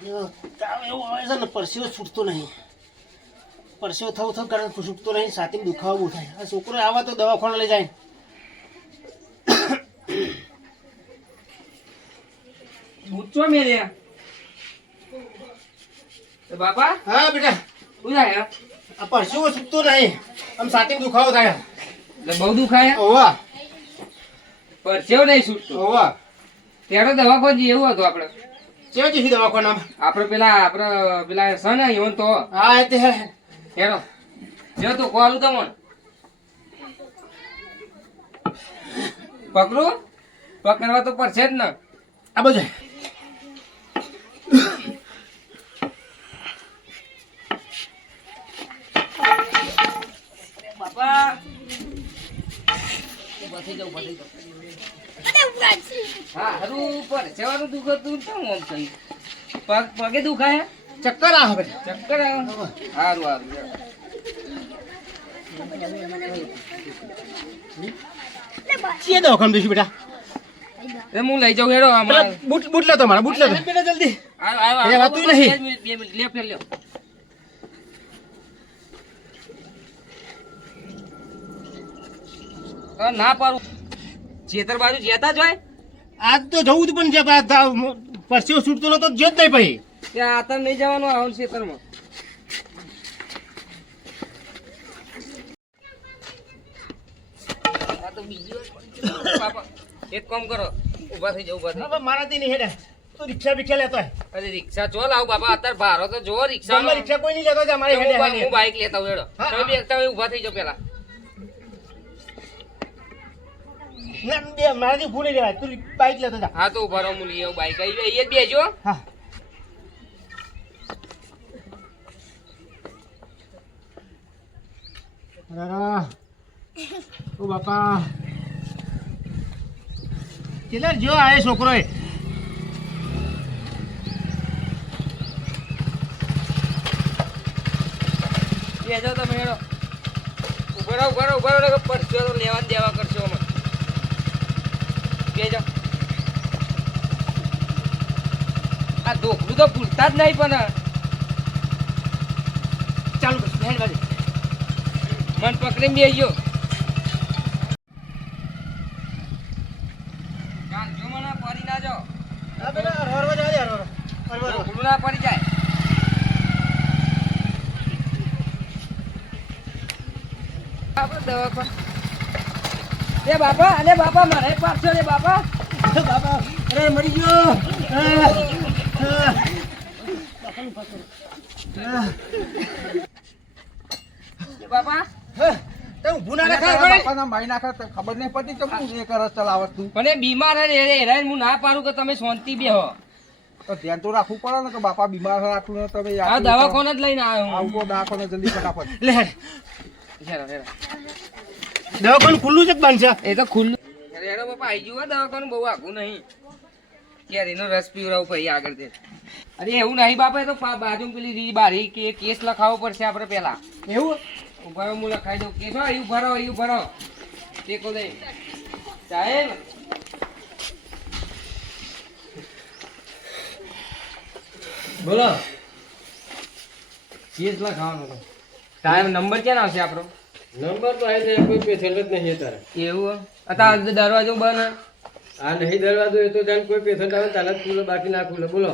તાવ એવું આવે છે ને પરસેવો છૂટતો નહીં. પરસેવો થવું થવું કરે છૂટતો નહીં. છાતીમાં દુખાવો બહુ થાય. આ છોકરો આવા તો દવાખાને લઈ જાય. ઊંચો મેલ્યા બાપા. હા બેટા શું થાય? આ પરસેવો છૂટતો નહીં. આમ છાતીમાં દુખાવો થાય. એટલે બહુ દુખાય? ઓવા પરસેવો નહીં છૂટતો? ઓવા ત્યારે દવાખાને એવું હતું આપણે. કેવા જઈશું દવાખાનામાં? આપણે પેલા છે ને એવું તો હા એ તે હેરો જો તો કોલ તમને પકડું પકડવા તો પડશે જ ને. આ બધું બાપા ઉભા થઈ જાવ હા હારું પરસેવાનું દુખતું કેમ આમ થઈ પગે દુખાય? ચક્કર આવે બેટા. ચક્કર આવે? સારું સારું છીએ દવાખાને જઈશું બેટા. એ હું લઈ જાઉં હેડો પેલા બૂટ લેતો મારા બૂટ લેતો બેટા જલ્દી. એ વાતું નહીં. 2 મિનિટ લે ફેર લ્યો. ના પાડું ચેતર બાજુ જતા જ હોય. આજ તો જવું હતું પણ પરસેવો છૂટતો નતો જ નહીં પછી. ત્યાં આતર નહીં જવાનું આવું ખેતરમાં. આ તો બીજી વાર બાપા એક કામ કરો ઊભા થઈ જાવ ઊભા થઈ. મારાથી નહીં હેડે. તું રિક્ષા બિક્ષા લેતો હોય. અરે રિક્ષા ચો લાવ બાપા અત્યારે ભારો તો જો રિક્ષા ગામમાં રિક્ષા કોઈ નહીં લેતો. અમારે હેડે હું બાઈક લેતા હું હેડો. તમે બી એકતા ઊભા થઈ જાવ પેલા. ના બે મારાથી ભૂલી લેવાય. તું બાઈક લેતો જા. હા તો ઉભા રહો હું લઈ આવું બાઈક આવી જ બેજો. હા ઓ બાપા કેટલા જો આ છોકરો એ બેજો તમે હેડો. ઉભા રહો પડશો તો લેવા દેવા કરશો અમે. બેજો. આ ઢોકળું તો ભૂલતા જ નહીં પણ ચાલુ કરશું હેડ બાજુ. મન પકડીને બેસજો. જો મને પડી ના જાઓ. હા બેટા હરવા જવા દે હરવા. ઢોકળું ના પડી જાય. આપણે દવાખાને એ બાપા અને બાપા મારે પાછો રે બાપા. બાપા અરે મરી ગયો. બાપા તમે ઊભું ના રાખાય બાપાના માઈ નાખે તો ખબર નહીં પડતી તો હું એ કરસ ચલાવત તું પણ એ બીમાર હેરાન હું ના પાડું કે તમે શાંતિ બેહો. તો ધ્યાન તો રાખવું પડે ને કે બાપા બીમાર છે આટલું ને તમે આ દવાખાને જ લઈને આવ્યો હું. આવું દવાખાને જલ્દી ફટાફટ. લે હેડ. હેરો, હેરો. દવાખાનું ખુલ્લું છે કે બંધ છે? એ તો ખુલ્લું. હેરો બાપા આવી ગયું દવાખાનું બહુ આઘું નહીં. કેરીનો રસ પીવડાવું પછી આગળ તે. અરે એવું નહીં બાપા એ તો બાજુ પેલી રીત બારી કે કેસ લખાવવો પડશે આપણે પેલા. એવું ઉભા રહો હું લખાઈ દઉં કેસ. અહીં ઉભા રહો ટેકો દે સાહેબ. બોલો કેસ લખાવવાનો સાહેબ. નંબર ક્યાં આવશે આપણો? નંબર તો આવી જાય કોઈ પેશન્ટ જ નહીં તારે. એવું અત્યારે દરવાજો બંધ. આ નહીં દરવાજો એ તો જાણ કોઈ પેશન્ટ આવે તારે જ ખુલે બાકી ના ખુલે. બોલો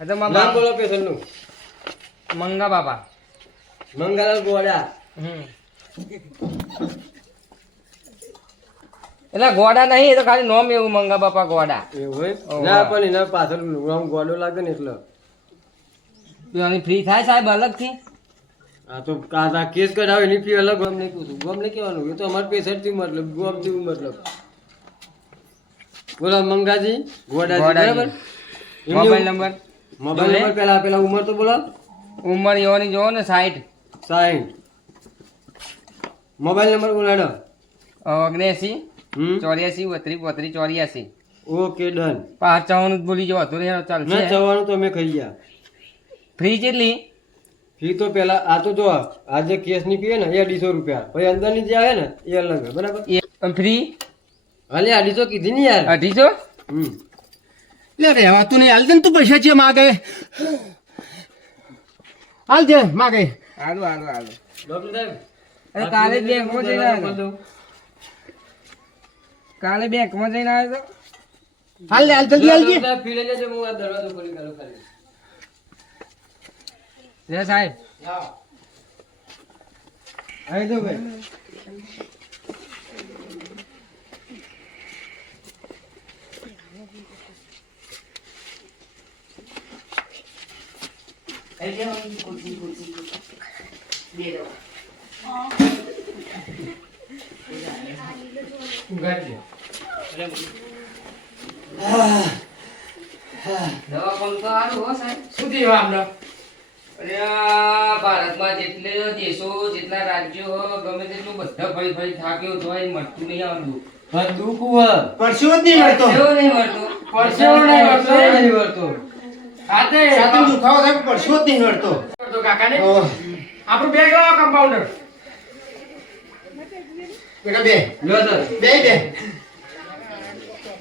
એટલે નામ બોલો પેશન્ટ નું. મંગા બાપા. મંગાલાલ ગોડા. એટલે ગોડા નહીં એ તો ખાલી નોમ એવું મંગા બાપા ગોડા. એવું હોય ઓહો. ના પણ એના પાછળ આમ ગોડો લાગે ને એટલે ફ્રી થાય સાહેબ અલગથી? આ તો આ કેસ કઢાવે એની ફી અલગ. ગોમ નહીં પૂછું ગોમ નહીં કહેવાનું. એ તો અમારે પેશન્ટ થી મતલબ ગોમ થી મતલબ. બોલો મંગાજી ગોડાજી બરાબર. મોબાઈલ નંબર મોબાઈલ નંબર પેલા ઉંમર તો બોલો. ઉંમર એવાની જોવો ને 60. 60. મોબાઈલ નંબર બોલાડો. 79 હમ 84 32 84. Okay done. 55 બોલી જવા તો ના ચાલશે. જવાનું તો અમે ખાઈ ગયા. ફ્રી કેટલી? ફી તો પેલા આ તો જો આ જે કેસ ની ફી ને એ 250 રૂપિયા. પછી અંદર ની જે આવે ને એ અલગ છે બરાબર. ફ્રી હાલે 250 કીધી ને યાર. 250? હમ લે રહેવાતું નહીં. હાલ દે ને તું પૈસા છે માગે. હાલ છે માગે. હાલો હાલો હાલો ડોક્ટર સાહેબ અરે કાલે બેંકમાં જઈને આવ્યો તો. કાલે બેંકમાં જઈને આવ્યો તો. હાલ લે હાલ જલ્દી હાલ જે. સાહેબ ફી લઈ લેજો, હું આ દરવાજો ખોલી કાઢું ખાલી. લે સાહેબ આવી દો ભાઈ. દવાખાનું તો સારું હો સાહેબ. શું થયું આમને? અરે આ ભારતમાં જેટલા દેશો જેટલા રાજ્યો હો, ગમે તેટલું બધા ફરી ફરી થાક્યો તો એ મળતું નહીં આવતું. હા દુઃખ હોય. પરસેવો જ નહીં મળતો. પરસેવો નહીં મળતો. પરસેવો નહીં મળતો. નહીં વળતો. હાથે છાતીમાં દુખાવો થાય પણ પરસેવો જ નહીં મળતો. તો કાકાને ઓહ. આપણું બેગ લાવો કમ્પાઉન્ડર. બેટા બે લ્યો સર. બે બે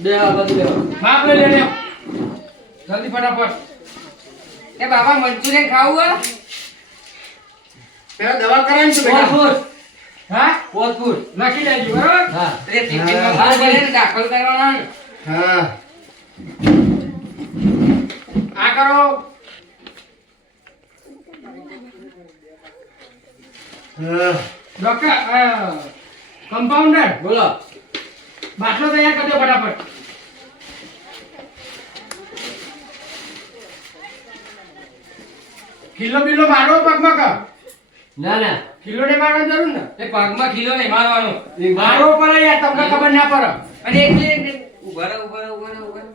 બે આ બાજુ લેવો. માપ લઈ લે લ્યો. જલ્દી ફટાફટ. એ બાબા મંચુરિયન ખાવું હે? પેલા દવા કરાવી છું પોત બેટા. ફૂટ. હા પોત ફૂટ. લખી લેજો બરાબર. હા. એ ટિફિનમાં ખાવું પડે ને, દાખલ કરવાના ને. હા આ કરો. હા ડોક્ટર કમ્પાઉન્ડર બોલો. બાટલો તૈયાર કરજો ફટાફટ. કિલો બિલો મારો પગમાં કર. ના ના કિલો ને મારવાની જરૂર ને. એ પગમાં ખીલો નહીં મારવાનો. મારો પડે યાર, તમને ખબર ના પડે. અને એક મિનિટ ઉભા રહો, ઉભા રહો, ઉભા રહો, ઉભા રહો.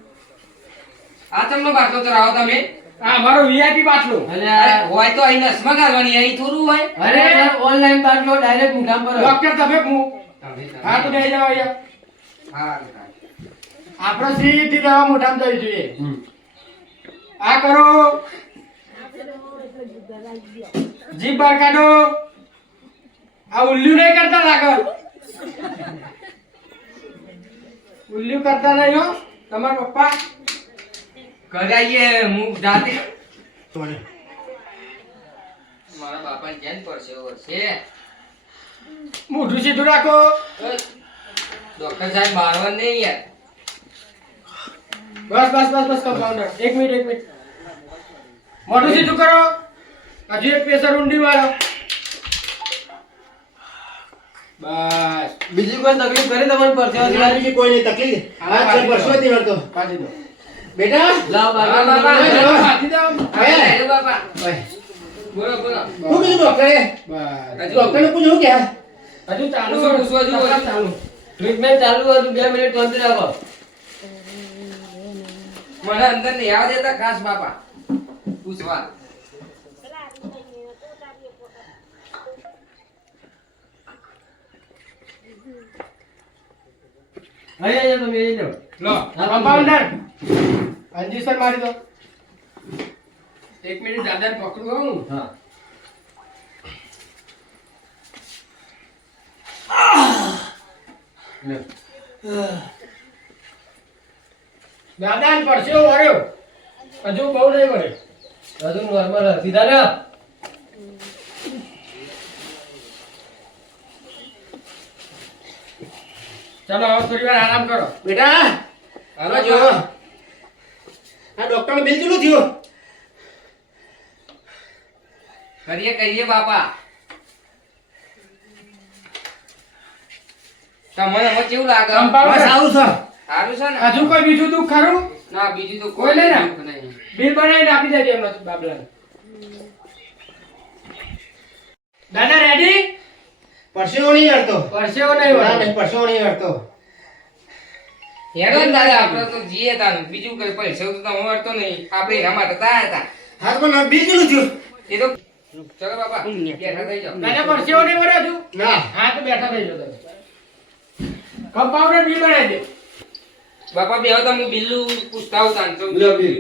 આ તમને બાટલો ચડાવો તમે. આ મારો વીઆઈપી બાટલો. અને અરે આ હોય તો અહીં નસમાં ગાળવાની, અહીં થોડું હોય. અરે ઓનલાઈન બાટલો ડાયરેક્ટ મુઠામ પર. ડોક્ટર તમે હું હા તો બેસી જાઓ અહીંયા. હા આપણે સીધી દવા મોઢામાં જવી જોઈએ. હમ. આ કરો. જીભ બહાર કાઢો. આ ઉલ્લુ નહીં કરતા લાગો. ઉલ્લુ કરતા નહીં હો તમારા પપ્પા. કરાઈએ હું જાતે. મારા બાપાને જેન પડશે છે. મોઢું સીધું રાખો. ડોક્ટર સાહેબ મારવા નહીં યાર. બસ બસ બસ બસ કમ્પાઉન્ડર. એક મિનિટ. મોઢું સીધું કરો. હજુ એક પ્રેશર ઊંડી વાળો. બસ બીજી કોઈ તકલીફ કરી તમારે પરસેવાથી ના, બીજી કોઈ નહીં તકલીફ. હા છે પરસેવો જ નહીં મળતો. કાઢી દો. બેટા લાવ હા, બાટલો. બાબા. હા, કાઢી દો. હવે હેલો બાપા. ઓય. બોલો બોલો. શું કીધું ડોક્ટરે? બસ ડોક્ટરને પૂછ્યું કે હજુ ચાલુ પૂછો, હજુ. ચાલુ. ટ્રીટમેન્ટ ચાલુ હતું 2 મિનિટ શાંતિ રાખો. મને અંદર નહીં આવવા દેતા ખાસ બાપા પૂછવા. અહીંયા તમે અહીં જાઓ. લો કમ્પાઉન્ડર ઇન્જેક્શન મારી દો. એક મિનિટ દાદા પકડું હું. હા. લે. દાદા ને પડશે વળ્યો. હજુ બહુ નહીં વળે. હજુ નોર્મલ સીધા રે. ચાલો હવે થોડી વાર આરામ કરો. બેટા હાલો જો જો. આ ડોક્ટરનું બિલ કેટલું થયું? કરીએ બાપા. તમને હવે કેવું લાગે? કમ્પાઉન્ડર. બસ આવું છે. સારું છે ને? હજુ કોઈ બીજું દુઃખ ખરું? ના બીજું તો કોઈ નહીં ને? દુઃખ નહીં. બિલ બનાવીને આપી દેજો એમને બાબલાને. દાદા રેડી? પરસેવો નહીં હળતો. પરસેવો નહીં ના, વળે. નહીં, પરસેવો નહીં હળતો. હેડો ને દાદા, આપણે તો જીએ તાનું. બીજું કઈ પૈસા તો તમે વળતો નહીં. આપણે એના માટે તાયા હતા. હા તો પણ બિલ કેટલું થયું? એ તો ચલો બાપા બેઠા થઈ જાઓ. દાદા પરસેવો નહીં વળે હજુ? ના. હા તો બેઠા થઈ જાઓ તમે. કમ્પાઉન્ડર બિલ બનાવી દે. બાપા બે તો હું બિલ્લું પૂછતા હોઉં તાન. લો બિલ.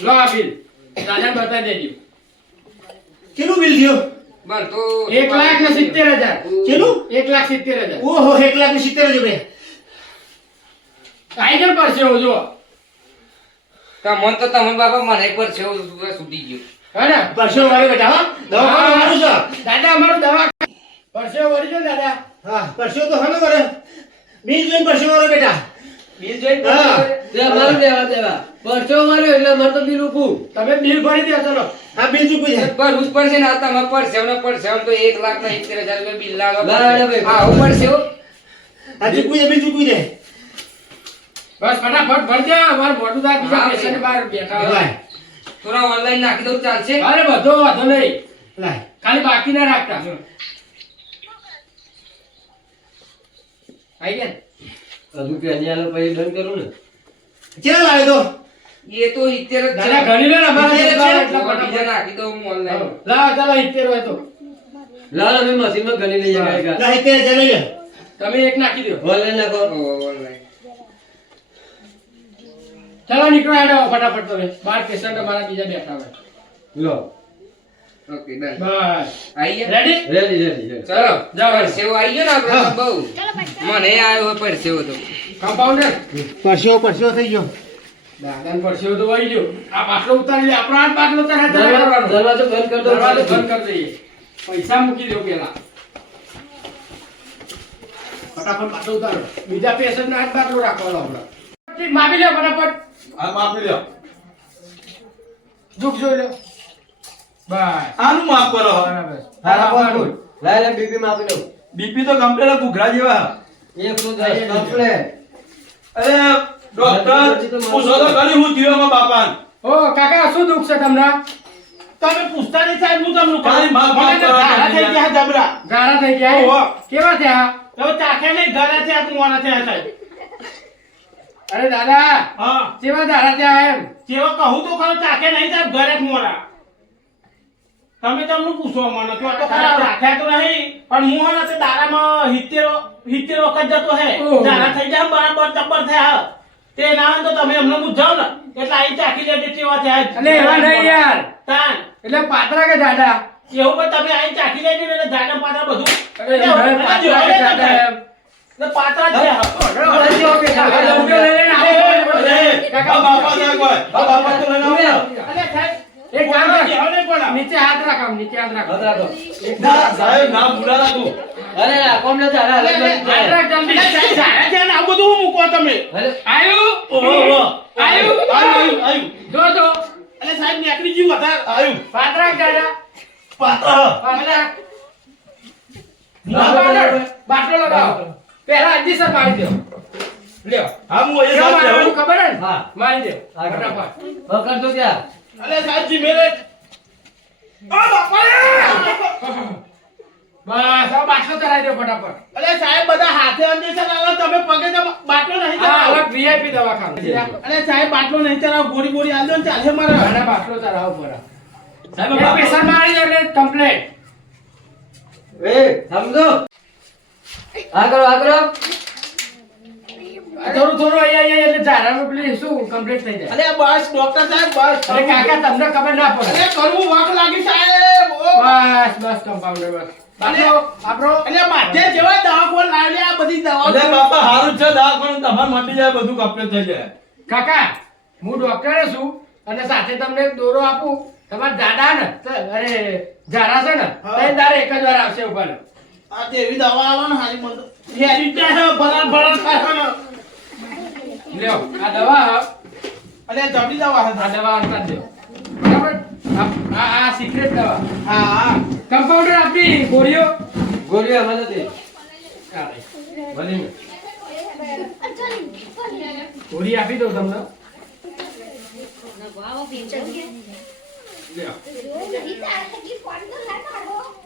લો આ બિલ દાદા બતાવી દેજો. કેટલું બિલ થયું? બન તો 1,70,000. કેટલું? 1,70,000. ઓહો 1,70,000 રૂપિયા. ટાઈગર પરસેવો જો. તમને તો તમે બાપા મને પર છે છૂટી ગયો. હે ને પરસેવો વાળો બેટા હો દવાખાનું મારું છે દાદા અમારો દવા પરસેવો વળી ગયો દાદા. હા પરસેવો તો હમે કરે બિલ જોઈને પરસેવો વાળો બેટા બિલ જોઈ હા. તે અમારું દેવા દેવા પરચો માર્યો એટલે અમારે તો બિલ ઉભું. તમે બિલ ભરી દો ચલો. હા બિલ ચૂકવી જાય ભરવું જ પડશે ને આ તમારે પરસેવ તો 1,70,000 રૂપિયા બિલ ના, ના, લાવવા ભાઈ. આવું પડશે. હા ચૂકવી જાય બિલ ચૂકવી જાય બસ ફટાફટ ભરી દો. અમારે મોટું થાય બીજા હા, પેશન્ટ બહાર બેઠા હોય. લાય થોડા ઓનલાઈન નાખી દઉં ચાલશે. અરે બધો વાંધો નહીં. લાય ખાલી બાકી ના રાખતા. આઈ ગયા ને? હજુ પેનિયાનો પછી બંધ કરું ને. ક્યાં લાવે તો એ તો 70 જ છે. દાદા ગણી લો ને અમારા બીજા જેટલા છે? એટલા બીજા ફટાફટ. નાખી દઉં હું ઓનલાઈન. લાવ ચાલો 70 હોય તો લાલ અમે મશીનમાં ગણી લઈએ કાકા. લાય તે જને લે તમે એક નાખી દો. ઓનલાઈન નાખો. ઓનલાઈન. ચાલો નીકળો હેડો ફટાફટ તમે. 12 પેશન્ટ અમારા બીજા બેઠા હોય. લો ઓકે ડન. બસ આઈ ગયા? રેડી? Ready ready ready. ચલો જાઓ. પરસેવો આઈ ગયો ને આપણે તો બહુ મને આવ્યો હોય પરસેવો તો. કમ્પાઉન્ડર પરસેવો થઈ ગયો દાદાને પરસેવો તો વળી ગયો. આ બાટલો ઉતારી લે. આપણો હાથ બાટલો ઉતારે હાથ દરવાજો કરવાનો. દરવાજો બંધ કરી દો. દરવાજો બંધ કરી દઈએ. પૈસા મૂકી દો પેલા. ફટાફટ બાટલો ઉતારો. બીજા પેશન્ટ ના હાથ બાટલો રાખવાનો આપણે. માપી લો ફટાફટ. આ માપી લ્યો. ઝૂક જોઈ લો. બસ આનું માપ કરો બરાબર. હા, બરાબર. લાય લાય બીપી માપી દઉં. બીપી તો કમ્પ્લેટ ઘૂઘરા જેવા 110 કમ્પ્લેટ. અરે ડોક્ટર પૂછો તો કરી હું થયો મારા બાપાને ઓ કાકા શું દુખ છે તમને? તમે પૂછતા નહીં સાહેબ હું તમને કાંઈ માફ મને કરો, ધારા થઈ ગયા જબરા ગાળા થઈ ગયા? ઓહો. કેવા થયા? હવે ચાખે નહીં ઘરે છે આ મોના છે સાહેબ અરે દાદા હા કેવા ધારા થયા એમ? જેવો કહું તો ખરો ચાખે નહીં સાહેબ ઘરે જ મોરા તમે તમને પૂછો મને તો આ તો ખરા ચાખ્યા તો નહીં પણ હું હે ને તે દારામાં 70 વખત જતો હે ઓહો. દારા થઈ જાય બરાબર ટબ્બર થયા તે ના હોય તો તમે અમને પૂછાવ ને એટલે અહીં ચાખી લે કે કેવા થયા અલે એવા નહીં યાર. તાન એટલે પાતળા કે દાદા? એવું પણ તમે અહીં ચાખી લેજો ને એટલે જાડા પાતળા બધું અરે હવે પાતળા કે દાદા એમ? એટલે પાતળા જ છે આ બાપા ના કોઈ આ બાપા તો લઈને આવો. અરે સાહેબ એક કામ કર. કહેવા નહીં પડે. નીચે હાથ રાખ આમ, નીચે હાથ રાખ. હાથ રાખો. ના સાહેબ ના ભૂલા તું અરે રાખો અમને તારા હાલે બંધ હાથ થાય. રાખ જલ્દી. અરે સાહેબ જાડા છે ને આ બધું હું મૂકવા તમે અરે આયુ? ઓહો આયુ? આયુ જો જો. અરે સાહેબ નીકળી ગયું વધારે આયુ પાતળા કે દાદા? પાતા પાતળા. બાટલો લગાવો. પહેલા ઇન્જેક્શન મારી દો. લ્યો. હા હું એ કેમ સાહેબ મારવાનું ખબર હે ને? હા. મારી દો. હા, ફટાફટ. પકડજો ત્યાં. અરે સાહેબજી મેરે બસ હવે બાટલો કરાવી દો ફટાફટ. અરે સાહેબ બધા હાથે અંદેશન આવે તમે પગે તો બાટલો નહીં હા, ચલાવો હવે VIP દવાખાનું. અરે સાહેબ બાટલો નહીં ચલાવો ગોળી ગોળી આલ દો ને ચાલે મારે આના બાટલો ચલાવો પડે. સાહેબ એક પેશન્ટ મારી દો એટલે કમ્પ્લેટ. એ સમજો. આ કરો આ કરો. થોડું થોડું અહીંયા એટલે ઝાડાનું પેલી શું કમ્પ્લીટ થઈ જાય. અરે બસ ડોક્ટર સાહેબ બસ અરે કાકા તમને ખબર ના પડે. અરે કરવું વાંક લાગી સાહેબ ઓ બસ બસ કમ્પાઉન્ડર બસ. બાટલો આપણો અરે માથે જેવા દવાખાન લાવી આ બધી દવાઓ અરે બાપા હારું છે દવાખાનું તમારે મટી જાય બધું કમ્પ્લેટ થઈ જાય કાકા હું ડોક્ટર છું અને સાથે તમને એક દોરો આપું. તમારા દાદા ને અરે ઝાડા છે ને હા. તે દાડે એક જ વાર આવશે ઉપર. આ તેવી દવા આવે ને હારી મને તો હેરી જાય ભરા ભરા થાય ને લ્યો આ દવા હ. અરે જબરી દવા આ હતા દવા અંકલ દો બરાબર. આ સિક્રેટ દવા. હા હા કમ્પાઉન્ડર આપણી ગોળીઓ. ગોળીઓ અમે નથી. ભલે ને. ગોળી આપી દઉં તમને. લ્યો.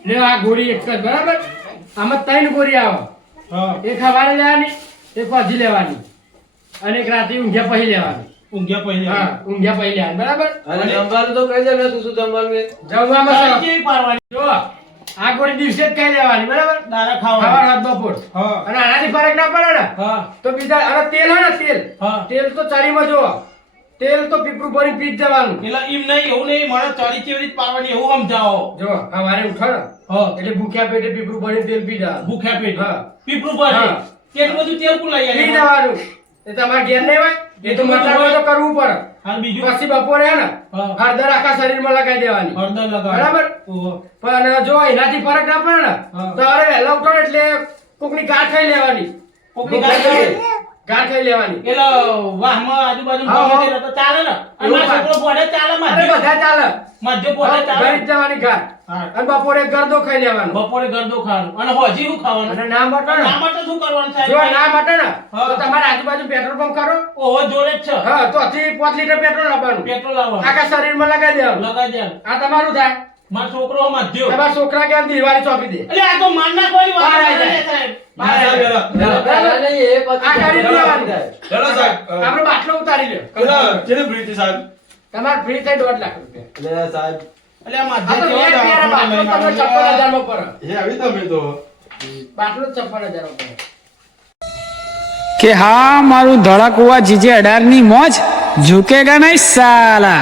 લ્યો આ ગોળી એક જ બરાબર. આમાં 3 ગોળી આવે. હા એક સવારે લેવાની, એક પછી લેવાની અને એક રાતે ઊંઘ્યા પછી લેવાની. ઊંઘ્યા પહેલી હા ઊંઘ્યા પછી લેવાની બરાબર. અને જમવાનું તો કહી દે ને તું શું જમવાનું છે. જમવામાં સર- કેવી પાડવાની જો આ ગોળી દિવસે જ ખાઈ લેવાની બરાબર. દારા સવાર ખાવા રાત બપોર. હા અને આનાથી ફરક ના પડે ને હા તો બીજા અને તેલ હે ને તેલ હા તેલ તો ચારીમાં જો તેલ તો પીપરું ભરી પી જ જવાનું. એટલે એમ નહીં એવું નહીં મને ચડી કેવી રીતે પાડવાની એવું સમજાવો જો સવારે ઉઠો ને હા એટલે ભૂખ્યા પેટે પીપરું ભરી તેલ પી જવાનું. ભૂખ્યા પેટ હા. પીપળું ભરી હા. કેટલું બધું તેલ કુલાઈ પી જવાનું. એ તમારે ઘેર નહીં હોય એ તો મતલબ તો કરવું પડે. અને બીજું પછી બપોરે હે ને હા. હળદર આખા શરીરમાં લગાવી દેવાની હળદર લગાવો. બરાબર? ઓહો. પણ જો એનાથી ફરક ના પડે ને હા. તો હવે વહેલા ઉઠો ને એટલે કોકની ગાંઠ ખાઈ લેવાની કોકની ગાંઠ ખાઈ? ગાંઠ ખાઈ લેવાની એટલે વાહમાં આજુબાજુ હા, હા. ગમે તે તો ચાલે ને અને મારો એવું છોકરો પોડે ચાલે અરે મધ્ય બધા ચાલે મધ્ય પોડે ચાલે ઘરે જ જવાની ગાંઠ હા. અને બપોરે ગરદો ખાઈ લેવાનો બપોરે ગરદો ખાવાનું અને હોજી શું ખાવાનું અને ના મટે ને ના માટે શું કરવાનું સાહેબ? જો ના મટે ને હા. તો તમારે આજુબાજુ પેટ્રોલ પંપ કરો ઓહો જોડે જ છે હા તો 5 લીટર પેટ્રોલ લાવવાનું પેટ્રોલ લાવવાનું આખા શરીરમાં લગાવી દેવાનું લગાઈ દે. આ તમારું થાય મારો છોકરો મધ્યો તમારા છોકરા કેમ દિવાળી ચોપી દે એટલે આ તો માનના કોઈ વાત બહાર નહીં આવી સાહેબ. હા, સાહેબ, હેલો. પેલા નહીં, એ પછી આ ગાડી પેલા લેવાની. થાય. હેલો, સાહેબ. આપણે બાટલો ઉતારી લ્યો પેલા જેને બ્રીજ સાહેબ. તમારે ફ્રી થઈ 1.5 લાખ રૂપિયા એટલે સાહેબ એટલે આ આ તો મધ્ય એક પેરા બાટલો તમને 56,000 માં પડે એ આવી તમે તો બાટલો જ 56,000 માં પડે કે हाँ मारू धड़क हुआ जीजे 18 ની મોજ झुकेगा नहीं साला